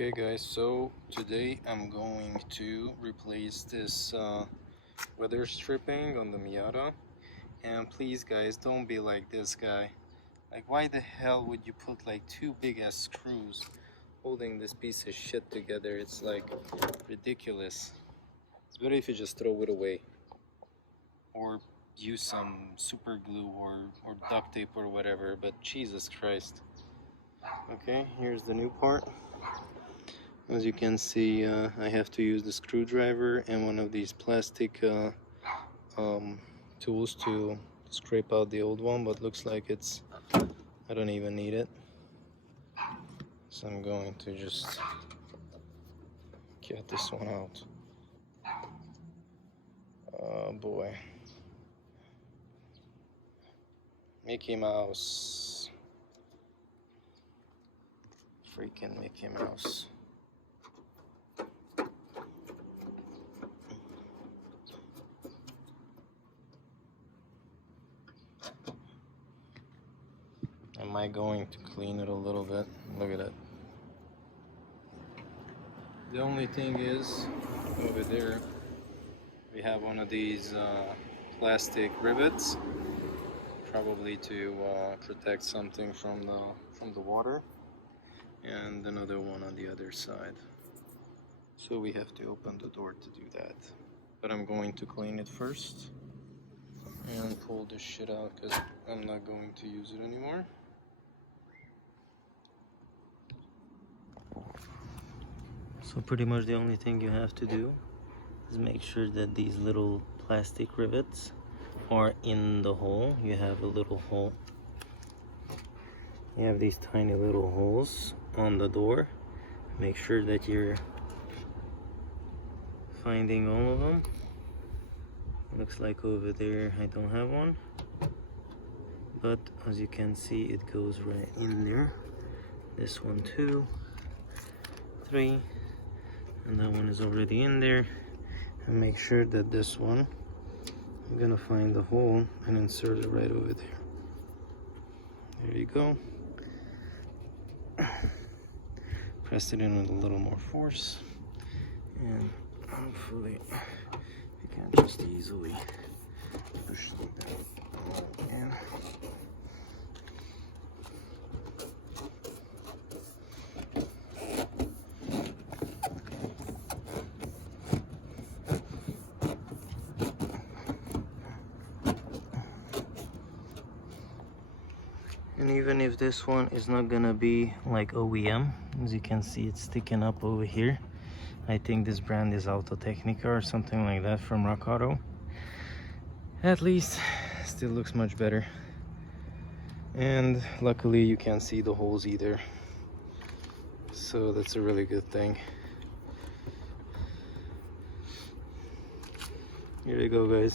Okay guys, so today I'm going to replace this weather stripping on the Miata. And please guys, don't be like this guy. Like, why the hell would you put like two big ass screws holding this piece of shit together? It's like ridiculous. It's better if you just throw it away or use some super glue or duct tape or whatever, but Jesus Christ. Okay, here's the new part. As you can see, I have to use the screwdriver and one of these plastic tools to scrape out the old one, but looks like I don't even need it. So I'm going to just get this one out. Oh boy. Mickey Mouse. Freaking Mickey Mouse. Am I going to clean it a little bit? Look at it. The only thing is, over there, we have one of these plastic rivets, probably to protect something from the water, and another one on the other side. So we have to open the door to do that. But I'm going to clean it first and pull this shit out because I'm not going to use it anymore. So pretty much the only thing you have to do is make sure that these little plastic rivets are in the hole. You have a little hole. You have these tiny little holes on the door. Make sure that you're finding all of them. Looks like over there I don't have one, but as you can see, it goes right in there. This one 2, 3, and that one is already in there. And make sure that this one, I'm gonna find the hole and insert it right over there. There you go. Press it in with a little more force, and hopefully you can just easily push that in. And even if this one is not gonna be like OEM, as you can see, it's sticking up over here. I think this brand is Auto Technica or something like that from Rock Auto. At least still looks much better. And luckily you can't see the holes either, so that's a really good thing. Here you go guys.